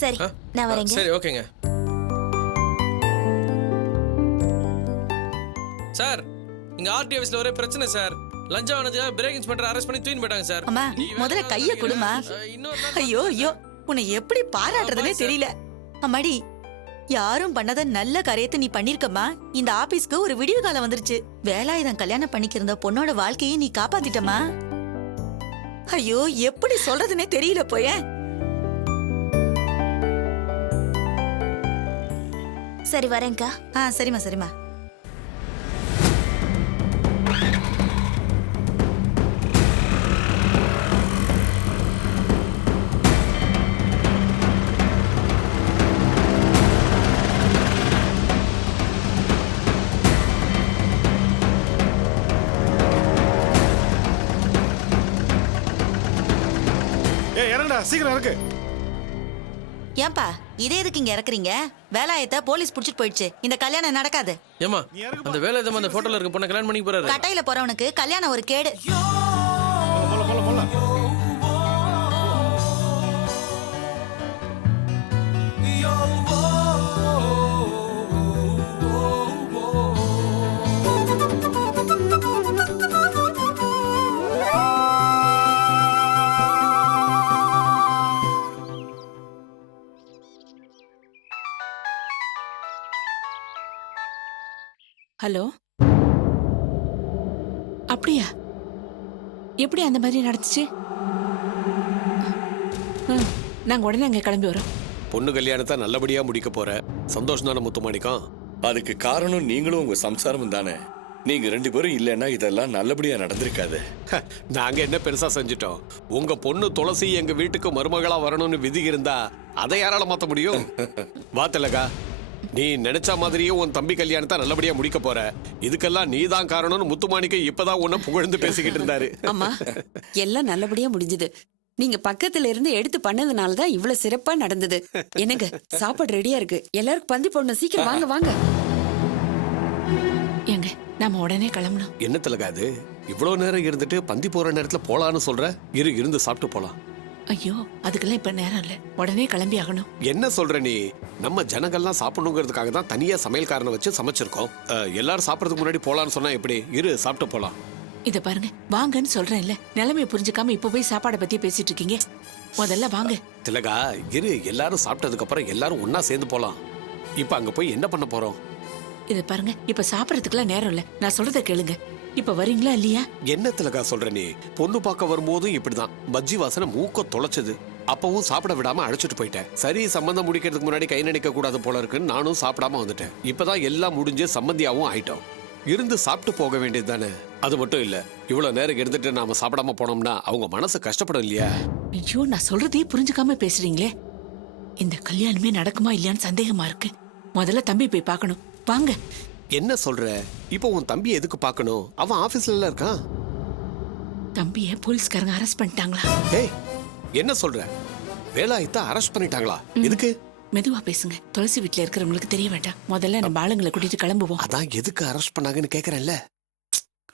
சரி, நான் வரேங்க. சரி, ஓகேங்க. சார், இங்க ஆர்டி ஆபீஸ்ல ஒரே பிரச்சனை சார். லஞ்சம் ஆனதுக்கு பிரேக் இன்ஸ்பெக்டர் அரெஸ்ட் பண்ணி தூக்கிட்டு போயிட்டாங்க சார். அம்மா, முதல்ல கைய கொடுமா. ஐயோ ஐயோ, உன்னை எப்படி பாராட்டுறதுனே தெரியல. அம்மாடி, யாரும் பண்ணாத நல்ல காரியத்தை நீ பண்ணிருக்கம்மா. இந்த ஆபீஸ்க்கு ஒரு விடிவு காலம் வந்துருச்சு. வேலாயுதம் கல்யாணம் பண்ணிக்கிருந்த பொண்ணோட வாழ்க்கையை நீ காப்பாத்திட்டமா. ஐயோ, எப்படி சொல்றதுனே தெரியல போய. சரி, வரேன்க்கா. சரிம்மா சரிம்மா. சீக்கிரம் இருக்கு. ஏன்பா இதே எதுக்கு இங்க இறக்குறீங்க? வேலாயத்தை போலீஸ் புடிச்சிட்டு போயிடுச்சு. இந்த கல்யாணம் நடக்காது. ஏமா, அந்த வேலாயுதம் அந்த போட்டோல இருக்க பொண்ணை கல்யாணம் பண்ணி போறாரு. கட்டையில போறவனுக்கு கல்யாணம் ஒரு கேடு. ஹலோ, அப்படியா? எப்படி அந்த மாதிரி நடந்துச்சு? நாங்க உடனே அங்க கிளம்பி வரோம். பொண்ணு கல்யாணத்தை நல்லபடியா முடிக்க போற. சந்தோஷம் தானே முத்துமாணிக்கம்? அதுக்கு காரணம் நீங்களும் உங்க சம்சாரமும் தானே. நீங்க 2 பேரும் இல்லைன்னா இதெல்லாம் நல்லபடியா நடந்திருக்காது. நாங்க என்ன பெருசா செஞ்சுட்டோம்? உங்க பொண்ணு துளசி எங்க வீட்டுக்கு மருமகளா வரணும்னு விதி இருந்தா அதை யாரால மாத்த முடியும்? வாத்தலகா, நீ நினைச்ச மாதிரியே உன் தம்பி கல்யாணத்தை நல்லபடியா முடிக்க போற. இதுக்கெல்லாம் நீதான் காரணம்னு முத்துமாணிக்கம் இப்பதான் உன்னை புகழ்ந்து பேசிக்கிட்டு இருந்தாரு. அம்மா, எல்லாம் நல்லபடியா முடிஞ்சது. நீங்க பக்கத்துல இருந்து எடுத்து பண்ணதுனாலதான் இவ்வளவு சிறப்பா நடந்தது. என்னங்க, சாப்பாடு ரெடியா இருக்கு. எல்லாருக்கும் பந்தி போடணும். சீக்கிரம் வாங்க வாங்க. ஏங்க, நாம உடனே கிளம்பணும். என்ன திலகா அது? இவ்வளவு நேரம் இருந்துட்டு பந்தி போற நேரத்துல போலான்னு சொல்ற? இருந்து சாப்பிட்டு போலாம். ஐயோ, அதுக்கெல்லாம் இப்ப நேரம் இல்ல. உடனே கிளம்பி ஆகணும். என்ன சொல்ற நீ? நம்ம ஜனங்கள்லாம் சாப்பிடணுங்கிறதுக்காக தான் தனியா சமையல்காரனை வச்சு சமைச்சிருக்கோம். எல்லாரும் சாப்பிடறதுக்கு முன்னாடி போலான்னு சொன்னா எப்படி? சாப்பிட்டு போலாம். இத பாருங்க, வாங்கன்னு சொல்றேன் இல்ல. நிலைமையை புரிஞ்சுக்காம இப்ப போய் சாப்பாடை பத்தி பேசிட்டு இருக்கீங்க. முதல்ல வாங்க. திலகா, எல்லாரும் சாப்பிட்டதுக்கு அப்புறம் எல்லாரும் ஒன்னா சேர்ந்து போலாம். இப்ப அங்க போய் என்ன பண்ண போறோம்? இத பாருங்க, இப்ப சாப்பிடறதுக்குலாம் நேரம் இல்ல. நான் சொல்றத கேளுங்க. இப்ப வரீங்களா இல்லையா? என்ன திலகா சொல்ற நீ? பொண்ணு பார்க்க வரும்போதும் இப்படிதான் பஜ்ஜி வாசனை மூக்க தொலைச்சது. அப்பவும் சாப்பிட விடாம அழைச்சிட்டு போயிட்டேன். சரி, சம்பந்தம் முடிக்கிறதுக்கு முன்னாடி கை நினைக்க கூடாது போல இருக்குன்னு நானும் சாப்பிடாம வந்துட்டேன். இப்பதான் எல்லாம் முடிஞ்சு சம்பந்தியாவும் ஆயிட்டோம். இருந்து சாப்பிட்டு போக வேண்டியது தானே. அது மட்டும் இல்ல, இவ்வளவு நேரம் இருந்துட்டு நாம சாப்பிடாம போனோம்னா அவங்க மனசு கஷ்டப்படும் இல்லையா? ஐயோ, நான் சொல்றதே புரிஞ்சுக்காம பேசுறீங்களே. இந்த கல்யாணமே நடக்குமா இல்லையான்னு சந்தேகமா இருக்கு. முதல்ல தம்பி போய் பார்க்கணும். வாங்க. என்ன சொல்ற? இப்போ உன் தம்பி எதுக்கு பார்க்கணும்? அவன் ஆபீஸ்ல இருக்கான். தம்பியை போலீஸ்காரங்க அரெஸ்ட் பண்ணிட்டாங்களா? ஏய், என்ன சொல்ற? வேலாயுதத்தை அரெஸ்ட் பண்ணிட்டாங்களா? எதுக்கு? மெதுவா பேசுங்க. துளசி வீட்டுல இருக்கிறவங்களுக்கு தெரிய வேண்டாம். முதல்ல நம்ம ஆளுங்களை கூட்டிட்டு கிளம்புவோம். அதான் எதுக்கு அரெஸ்ட் பண்ணாங்கன்னு கேக்குறேன்ல.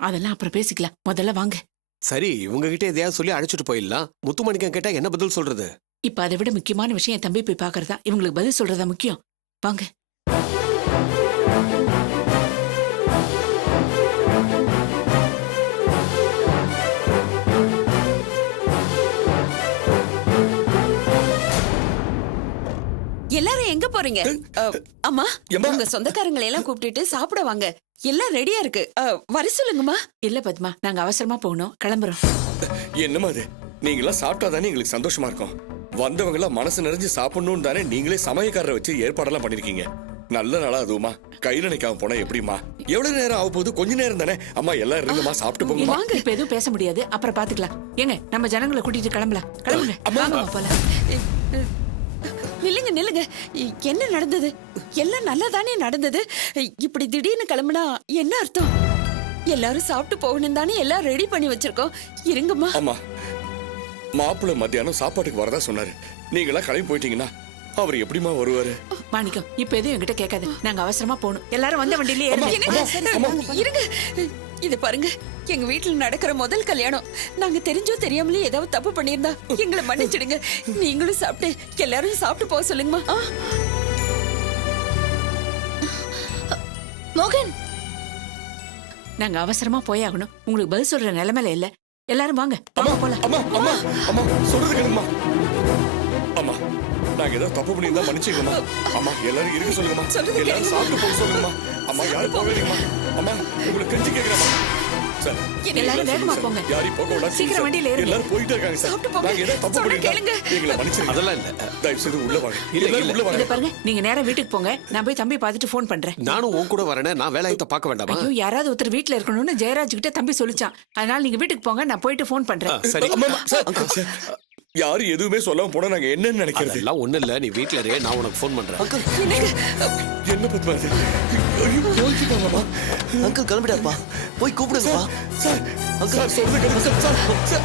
அதெல்லாம் அப்புறம் பேசிக்கலாம். முதல்ல வாங்க. சரி, இவங்க கிட்ட எதையாவது சொல்லி அழைச்சிட்டு போயிடலாம். முத்துமாணிக்கம் கேட்டா என்ன பதில் சொல்றது? இப்ப அதை விட முக்கியமான விஷயம் என் தம்பி போய் பாக்குறதா. இவங்களுக்கு பதில் சொல்றதா முக்கியம். வாங்க. எல்லாரும் எங்க போறீங்க? அம்மா, உங்க சொந்தக்காரங்களை எல்லாம் கூப்பிட்டுட்டு சாப்பிட வாங்க. எல்லாம் ரெடியா இருக்கு. வர சொல்லுங்கம்மா. இல்ல பத்மா, நாங்க அவசரமா போகணும். கிளம்புறோம். என்னமா அது? நீங்களாம் சாப்பிட்டாதானே எங்களுக்கு சந்தோஷமா இருக்கும். வந்தவங்க எல்லாம் மனசு நிறைஞ்சு சாப்பிடணும்னு தானே நீங்களே சமயக்காரரை வச்சு ஏற்பாடெல்லாம் பண்ணிருக்கீங்க. நல்ல நாளா அதுவுமா. கையில நிக்காம போனா எப்படிமா? எவ்வளவு நேரம் ஆக போகுது? கொஞ்ச நேரம் தானே. அம்மா, எல்லாம் இருங்கம்மா, சாப்பிட்டு போங்க. வாங்க. இப்ப எதுவும் பேச முடியாது, அப்புறம் பாத்துக்கலாம். ஏங்க, நம்ம ஜனங்களை கூட்டிட்டு கிளம்பலாம். கிளம்புங்க. வாங்க போலாம். நில்லுங்க நில்லுங்க. என்ன நடந்தது? எல்லாம் நல்லதானே நடந்தது. இப்படி திடீர்னு கிளம்புனா என்ன அர்த்தம்? எல்லாரும் சாப்பிட்டு போகணும் தானே எல்லாம் ரெடி பண்ணி வச்சிருக்கோம். இருங்கம்மா. ஆமா, மாப்பிள்ளை மத்தியானம் சாப்பாட்டுக்கு வரதா சொன்னாரு. நீங்களா கிளம்பி போயிட்டீங்கன்னா அவர் எப்படிமா வருவாரு? மாணிக்கம் இப்ப எதுவும் என்கிட்ட கேட்காது. நாங்க அவசரமா போகணும். எல்லாரும் வந்த வண்டியிலே ஏறுங்க. இருங்க. இது பாருங்க, எங்க வீட்டுல நடக்கிற முதல் கல்யாணம். நாங்க தெரிஞ்சோ தெரியாமலே ஏதாவது தப்பு பண்ணியிருந்தா எங்களை மன்னிச்சிடுங்க. நீங்களும் சாப்பிட்டு எல்லாரும் சாப்பிட்டு போக சொல்லுங்கம்மா. மோகன், நாங்க அவசரமா போயாகணும். உங்களுக்கு பதில் சொல்ற நிலைமையில இல்ல. எல்லாரும் வாங்க போலாம். அம்மா அம்மா அம்மா சொல்றது கேளுங்கம்மா. அம்மா, நாங்க ஏதாவது தப்பு பண்ணியிருந்தா மன்னிச்சுக்கோமா. அம்மா எல்லாரும் இருக்க சொல்லுங்கம்மா. எல்லாரும் சாப்பிட்டு போக சொல்லுங்கம்மா. அம்மா யாரும் போவேங்கம்மா. அம்மா உங்களுக்கு கெஞ்சி கேட்கிறேம்மா. சார், எல்லாரும் வேகமா போங்க. யாரையும் போக விடாது. சீக்கிரம் வண்டியில ஏறுங்க. எல்லாரும் போயிட்டே இருக்காங்க சார். நாங்க ஏதாவது தப்பு பண்ணியிருந்தா எங்களை மன்னிச்சிருங்க. அதெல்லாம் இல்ல. தயவு செய்து உள்ள வாங்க. இல்ல, எல்லாரும் உள்ள இத வாங்க. பாருங்க, நீங்க நேரா வீட்டுக்கு போங்க. நான் போய் தம்பி பார்த்துட்டு ஃபோன் பண்றேன். நானும் உன் கூட வரேனே, நான் வேலையத்தை பார்க்க வேண்டாமா? ஐயோ, யாராவது ஒருத்தர் வீட்ல இருக்கணும்னு ஜெயராஜ் கிட்ட தம்பி சொல்லிச்சான். அதனால நீங்க வீட்டுக்கு போங்க, நான் போயிட்டு ஃபோன் பண்றேன். சரி. அம்மா, சார், சார், யாரும் எதுவுமே சொல்லாம போனா நாங்க என்னன்னு நினைக்கிறது? அதெல்லாம் ஒண்ணு இல்ல, நீ வீட்ல இரு, நான் உனக்கு ஃபோன் பண்றேன். என்ன பத்துவாது? ஐயோ, போயிட்டுட்டாங்கம்மா. அங்கிள் கிளம்பிட்டாருப்பா, போய் கூப்பிடுங்கப்பா. சார், சார், சொல்றது கேளுங்க சார். Sir, sir.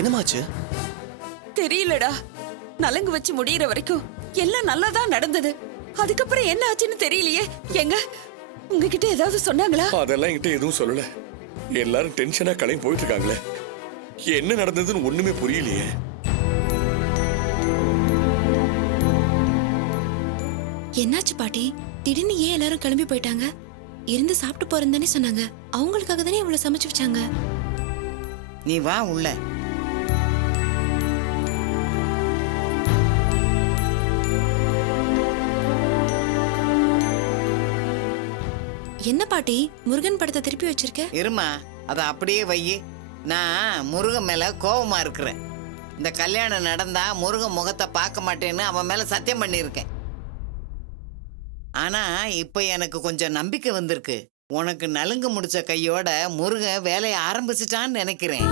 என்னமாச்சு? தெரியலடா. நலங்கு வச்சு முடியற வரைக்கும் எல்லாம் நல்லதா நடந்தது. அதுக்கப்புறம் என்ன ஆச்சுன்னு தெரியலையே. எங்க உங்ககிட்ட ஏதாவது சொன்னாங்களா? அதெல்லாம் என்கிட்ட எதுவும் சொல்லல. எல்லாரும் டென்ஷனா கிளம்பி போயிட்டு இருக்காங்களே. என்ன நடந்ததுன்னு ஒண்ணுமே புரியலையே. என்னாச்சு பாட்டி? திடீர்னு ஏன் எல்லாரும் கிளம்பி போயிட்டாங்க? இருந்து சாப்பிட்டு போறேன்னு தானே சொன்னாங்க. அவங்களுக்காக தானே இவ்வளவு சமைச்சு வச்சாங்க. நீ வா உள்ள. என்ன பாட்டி, முருகன் படத்தை திருப்பி வச்சிருக்க? இருமா, அத அப்படியே வையி. நான் முருகன் மேல கோபமா இருக்கிறேன். இந்த கல்யாணம் நடந்தா முருகன் முகத்தை பார்க்க மாட்டேன்னு அவன் மேல சத்தியம் பண்ணியிருக்கேன். ஆனா இப்ப எனக்கு கொஞ்சம் நம்பிக்கை வந்திருக்கு. உனக்கு நலுங்கு முடிச்ச கையோட முருகன் வேலையை ஆரம்பிச்சிட்டான்னு நினைக்கிறேன்.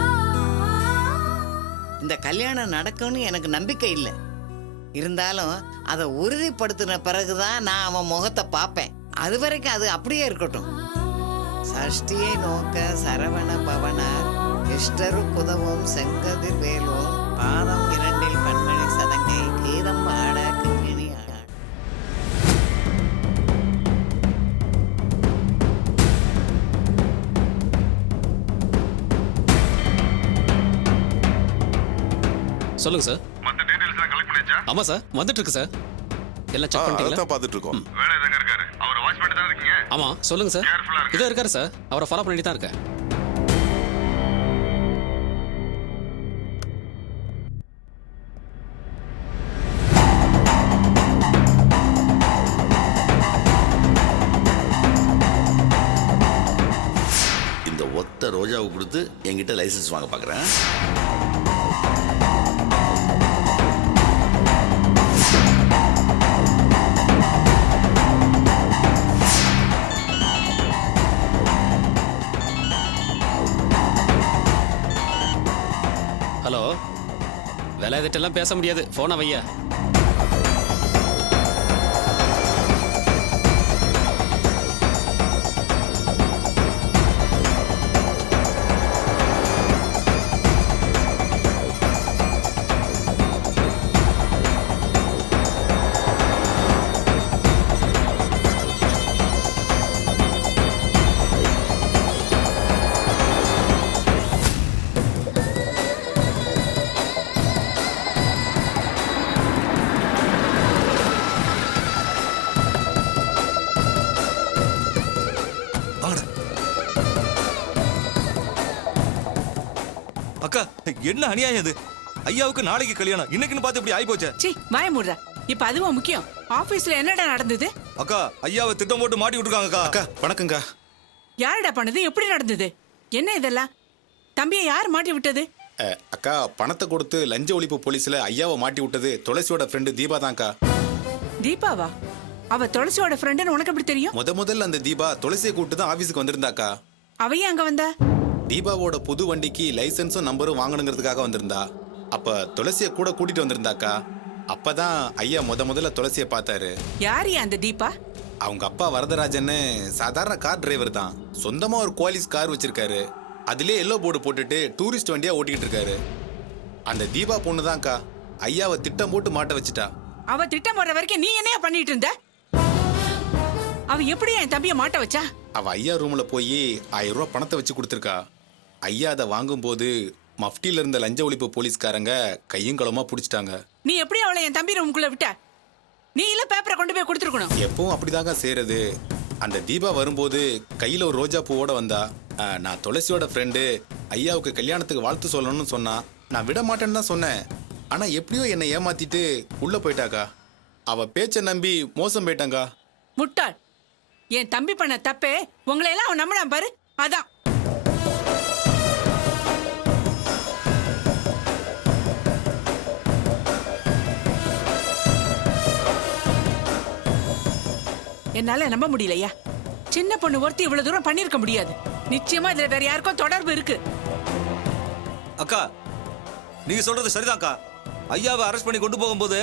இந்த கல்யாணம் நடக்கும்னு எனக்கு நம்பிக்கை இல்லை. இருந்தாலும் அதை உறுதிப்படுத்தின பிறகுதான் நான் அவன் முகத்தை பார்ப்பேன். அது வரைக்கும் அது அப்படியே இருக்கட்டும். சஷ்டியை நோக்க சரவண பவனார் இஷ்டரு குதவும் செங்கதிர் வேலோர் பாதம் இரண்டில் பன்மணி சதங்கை கீதம் ஆட கிங்கிணி ஆட. சொல்லுங்க சார். மத்த டீடைல்ஸ்லாம் கலெக்ட் பண்ணியாச்சா? ஆமா சார், வந்துட்டு இருக்கு சார். எல்லாம் செக் பண்ணிட்டீங்களா? அதான் பார்த்துட்டு இருக்கோம். வேலை எங்க இருக்காரு? அவரை வாட்ச் பண்ணிட்டு தான் இருக்கீங்க? ஆமா, சொல்லுங்க சார். கேர்ஃபுல்லா இருங்க. இதோ இருக்காரு சார். அவரை ஃபாலோ பண்ணிட்டு தான் இருக்கேன். இந்த ஒத்த ரோஜாவை கொடுத்து என்கிட்ட லைசன்ஸ் வாங்க பார்க்குறேன். ஹலோ, வேலை எதிட்டெல்லாம் பேச முடியாது. போனை வையா. அக்கா, என்ன அநியாயம் இது? ஐயாவுக்கு நாளைக்கு கல்யாணம், இன்னைக்குன்னு பார்த்து இப்படி ஆயி போச்சே. சீ, வாய மூடுற. இப்ப அதுவா முக்கியம்? ஆபீஸ்ல என்னடா நடந்தது? அக்கா, ஐயாவை திட்டம் போட்டு மாட்டி விட்டுருக்காங்க. அக்கா வணக்கங்க. யாரடா பண்ணது? எப்படி நடந்தது? என்ன இதெல்லாம்? தம்பியை யார் மாட்டி விட்டது? அக்கா, பணத்தை கொடுத்து லஞ்ச ஒழிப்பு போலீஸ்ல ஐயாவை மாட்டி விட்டது துளசியோட ஃப்ரெண்டு தீபா தான்க்கா. தீபாவா? அவ துளசியோட ஃப்ரெண்டுன்னு உனக்கு எப்படி தெரியும்? முதல்ல அந்த தீபா துளசியை கூப்பிட்டு தான் ஆபீஸுக்கு வந்திருந்தாக்கா. அவ ஏன் அங்க வந்தா? தீபாவோட புது வண்டிக்கு லைசன்ஸும் நம்பரும் வாங்கணுங்கிறதுக்காக வந்திருந்தா. அப்ப துளசியை கூட கூட்டிட்டு வந்திருந்தாக்கா. அப்பதான் ஐயா முதல்ல துளசியை பார்த்தாரு. யார் அந்த தீபா? அவங்க அப்பா வரதராஜன்னு சாதாரண கார் டிரைவர் தான். சொந்தமா ஒரு குவாலிஸ் கார் வச்சிருக்காரு. அதிலே எல்லோ போர்டு போட்டுட்டு டூரிஸ்ட் வண்டியா ஓட்டிக்கிட்டு இருக்காரு. அந்த தீபா பொண்ணு தான்க்கா ஐயாவை திட்டம் போட்டு மாட்ட வச்சுட்டா. அவ திட்டம் போடுற வரைக்கும் நீ என்னையா பண்ணிட்டு இருந்த? அவ எப்படி என் தம்பிய மாட்ட வச்சா? அவ ஐயா ரூம்ல போய் 1000 ரூபாய் பணத்தை வச்சு கொடுத்துருக்கா. ஐயா அதை வாங்கும்போது மஃப்டியில இருந்த லஞ்ச ஒழிப்பு போலீஸ்காரங்க கையும் களமா பிடிச்சிட்டாங்க. நீ எப்படி அவளை என் தம்பி ரூமுக்குள்ள விட்ட? நீ இல்ல பேப்பரை கொண்டு போய் கொடுத்துருக்கணும். எப்பவும் அப்படிதாங்க செய்யறது. அந்த தீபா வரும்போது கையில ஒரு ரோஜா பூவோட வந்தா. நான் துளசியோட ஃப்ரெண்டு, ஐயாவுக்கு கல்யாணத்துக்கு வாழ்த்து சொல்லணும்னு சொன்னா. நான் விட மாட்டேன்னு தான் சொன்னேன். ஆனா எப்படியோ என்னை ஏமாத்திட்டு உள்ள போயிட்டாக்கா. அவ பேச்சை நம்பி மோசம் போயிட்டாங்க. முட்டாள்! என் தம்பி பண்ண தப்பே உங்களை எல்லாம் அவன் நம்பினான் பாரு, அதான். என்னால நம்ப முடியலையா? சின்ன பொண்ணு ஒருத்தி இவ்வளவு தூரம் பண்ணிருக்க முடியாது. நிச்சயமா இதுல வேற யாருக்கும் தொடர்பு இருக்கு. அக்கா, நீங்க சொல்றது சரிதான்க்கா. ஐயாவை அரெஸ்ட் பண்ணி கொண்டு போகும்போது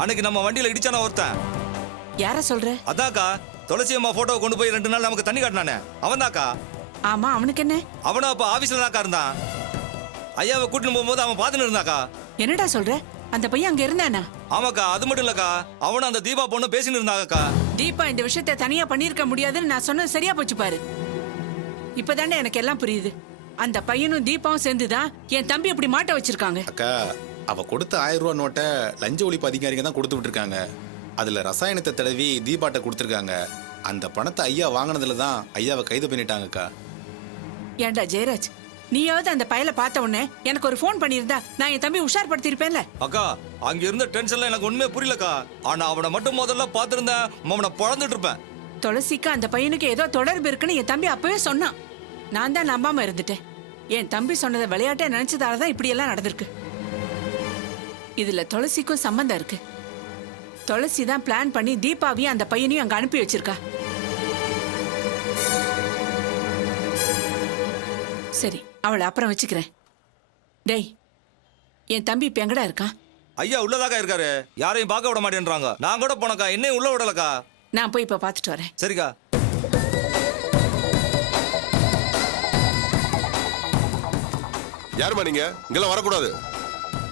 அன்னைக்கு நம்ம வண்டியில இடிச்சான ஒருத்தன். யார சொல்ற? அதான்க்கா, துளசி அம்மா போட்டோவை கொண்டு போய் 2 நாள் நமக்கு தண்ணி காட்டினானே அவன் தான்க்கா. ஆமா, அவனுக்கு என்ன? அவனும் அப்ப ஆபீஸ்ல தான்க்கா இருந்தான். ஐயாவை கூட்டின்னு போகும்போது அவன் பாத்துன்னு இருந்தாக்கா. என்னடா சொல்ற? அந்த பையன் அங்க இருந்தானா? ஆமாக்கா, அது மட்டும் இல்லக்கா, அவனும் அந்த தீபா பொண்ணு பேசின்னு இருந்தாங்கக்கா. தீபா இந்த விஷயத்தை தனியா பண்ணிருக்க முடியாதுன்னு நான் சொன்னது சரியா போச்சு பாரு. இப்பதானே எனக்கு எல்லாம் புரியுது. அந்த பையனும் தீபாவும் சேர்ந்துதான் என் தம்பி அப்படி மாட்ட வச்சிருக்காங்க. அக்கா, அவ கொடுத்த 1000 ரூபாய் நோட்டை லஞ்ச ஒழிப்பு அதிகாரிங்க தான் கொடுத்து விட்டுருக்காங்க. அதுல ரசாயனத்தை தடவி தீபாட்ட கொடுத்துருக்காங்க. அந்த பணத்தை ஐயா வாங்கினதுல தான் ஐயாவை கைது பண்ணிட்டாங்கக்கா. ஏண்டா ஜெயராஜ், நீயாவது அந்த பயலை பார்த்த உடனே எனக்கு ஒரு ஃபோன் பண்ணியிருந்தா நான் என் தம்பி உஷார்படுத்திருப்பேன்ல. அக்கா, அங்க இருந்த டென்ஷன்ல எனக்கு ஒண்ணுமே புரியலக்கா. ஆனா அவனை மட்டும் முதல்ல பாத்துருந்தேன், அவனை பழந்துட்டு இருப்பேன். துளசிக்கு அந்த பையனுக்கு ஏதோ தொடர்பு இருக்குன்னு என் தம்பி அப்பவே சொன்னான். நான் தான் நம்பாம இருந்துட்டேன். என் தம்பி சொன்னதை விளையாட்டே நினைச்சதாலதான் இப்படி எல்லாம் நடந்திருக்கு. இதுல துளசிக்கும் சம்பந்தம் இருக்கு. துளசி தான் பிளான் பண்ணி தீபாவையும் அந்த பையனையும் அங்க அனுப்பி வச்சிருக்கா. சரி, அவளை அப்புறம் வச்சுக்கிறேன். டேய், என் தம்பி இப்ப எங்கடா இருக்கான்? ஐயா உள்ளதாக்கா இருக்காரு, யாரையும் பார்க்க விட மாட்டேன்றாங்க. நான் கூட போனக்கா, என்னையும் உள்ள விடலக்கா. நான் போய் இப்ப பாத்துட்டு வரேன். சரிக்கா. யாருமா நீங்க? இங்கெல்லாம் வரக்கூடாது.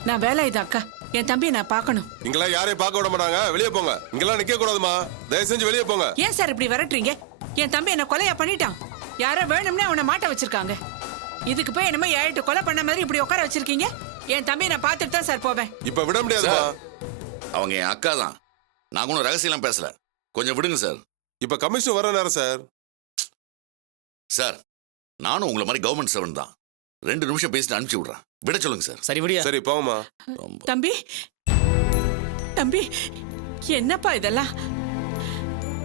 நான் வேலை இது அக்கா, என் தம்பியை நான் பார்க்கணும். இங்கெல்லாம் யாரையும் பார்க்க விட மாட்டாங்க, வெளியே போங்க. இங்கெல்லாம் நிக்க கூடாதுமா, தயவு செஞ்சு வெளியே போங்க. ஏன் சார் இப்படி விரட்டுறீங்க? என் தம்பி என்ன கொலையா பண்ணிட்டான். யாரோ வேணும்னே அவனை மாட்ட வச்சிருக்காங்க. இதுக்கு போய் என்னமோ 7 கொலை பண்ண மாதிரி இப்படி உட்கார வச்சிருக்கீங்க. என் தம்பியை நான் பார்த்துட்டு தான் சார் போவேன். இப்ப விட முடியாதுமா. அவங்க என் அக்கா தான். நான் ஒன்றும் ரகசியம் பேசல, கொஞ்சம் விடுங்க சார். இப்ப கமிஷன் வர நேரம் சார். சார், நானும் உங்களை மாதிரி கவர்மெண்ட் சர்வன்ட் தான். 2 நிமிஷம் பேசிட்டு அனுப்பிச்சு விடுறேன். விட சொல்லுங்க சார். சரி விடியா. சரி போங்கம்மா. தம்பி, தம்பி, என்னப்பா இதெல்லாம்?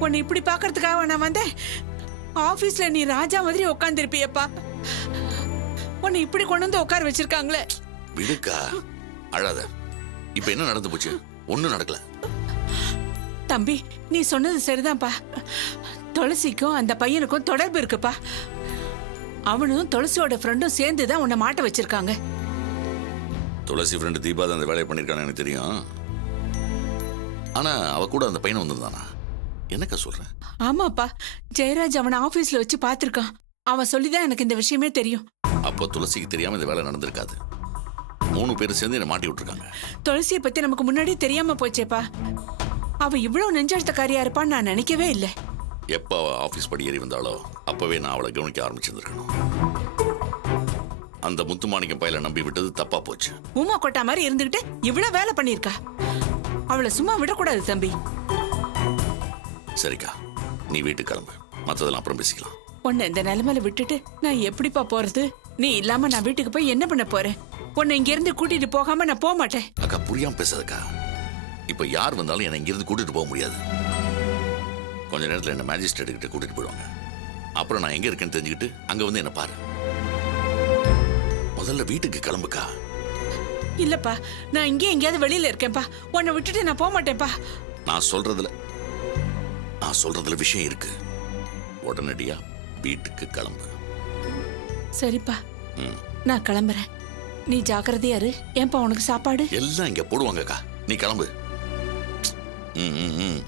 உன்னை இப்படி பாக்குறதுக்காக நான் வந்தேன். ஆபீஸ்ல நீ ராஜா மாதிரி உட்காந்துருப்பியப்பா. உன்னை இப்படி கொண்டு வந்து உட்கார வச்சிருக்காங்களே. விடுக்கா, அழாத. இப்ப என்ன நடந்து போச்சு? ஒண்ணும் நடக்கல. தம்பி, நீ சொன்னது சரிதான்ப்பா. துளசிக்கும் அந்த பையனுக்கும் தொடர்பு இருக்குப்பா. அவனும் துளசியோட ஃப்ரெண்டும் சேர்ந்துதான் உன்னை மாட்ட வச்சிருக்காங்க. துளசி ஃப்ரெண்டு தீபா தான் அந்த வேலையை பண்ணிருக்கான்னு எனக்கு தெரியும். ஆனா அவ கூட அந்த பையன் வந்திருந்தானா? என்னக்கா சொல்றேன்? ஆமாப்பா, ஜெயராஜ் அவனை ஆபீஸ்ல வச்சு பாத்திருக்கான். அவன் சொல்லிதான் எனக்கு இந்த விஷயமே தெரியும். அப்போ துளசிக்கு தெரியாம இந்த வேலை நடந்திருக்காது. 3 பேர் சேர்ந்து என்ன மாட்டி விட்டுருக்காங்க. துளசியை பத்தி நமக்கு முன்னாடி தெரியாம போச்சேப்பா. அவ இவ்வளவு நெஞ்செழுத்தக்காரியா இருப்பான்னு நான் நினைக்கவே இல்லை. எப்ப அவ ஆபீஸ் படி ஏறி வந்தாலோ அப்பவே நான் அவளை கவனிக்க ஆரம்பிச்சிருந்திருக்கணும். அந்த முத்துமாணிக்கம் பையலை நம்பி விட்டது தப்பா போச்சு. உமா கொட்டா மாதிரி இருந்துகிட்டு இவ்வளவு வேலை பண்ணிருக்கா. அவளை சும்மா விடக்கூடாது தம்பி. சரிக்கா, நீ வீட்டுக்கு கிளம்பு, மற்றதெல்லாம் அப்புறம் பேசிக்கலாம். உன்னை இந்த நிலைமையில விட்டுட்டு நான் எப்படிப்பா போறது? நீ இல்லாம நான் வீட்டுக்கு போய் என்ன பண்ண போறேன்? உன்னை இங்க இருந்து கூட்டிட்டு போகாம நான் போக மாட்டேன். அக்கா, புரியாம பேசாதக்கா. இப்ப யார் வந்தாலும் என்னை இங்கிருந்து கூட்டிட்டு போக முடியாது. கொஞ்ச நேரத்தில் என்ன மேஜிஸ்ட்ரேட் கிட்ட கூட்டிட்டு போயிடுவாங்க. அப்புறம் நான் எங்க இருக்கேன்னு தெரிஞ்சுக்கிட்டு அங்க வந்து என்ன பாரு. முதல்ல வீட்டுக்கு கிளம்புக்கா. இல்லப்பா, நான் இங்கே எங்கேயாவது வெளியில இருக்கேன்ப்பா. உன்னை விட்டுட்டு நான் போக மாட்டேன்ப்பா. நான் சொல்றதுல விஷயம் இருக்கு. உடனடியா வீட்டுக்கு கிளம்பு. சரிப்பா, நான் கிளம்புறேன். நீ ஜாக்கிரதையா இரு. ஏன்பா உனக்கு சாப்பாடு எல்லாம் இங்க போடுவாங்கக்கா. நீ கிளம்பு. ம் ம் ம்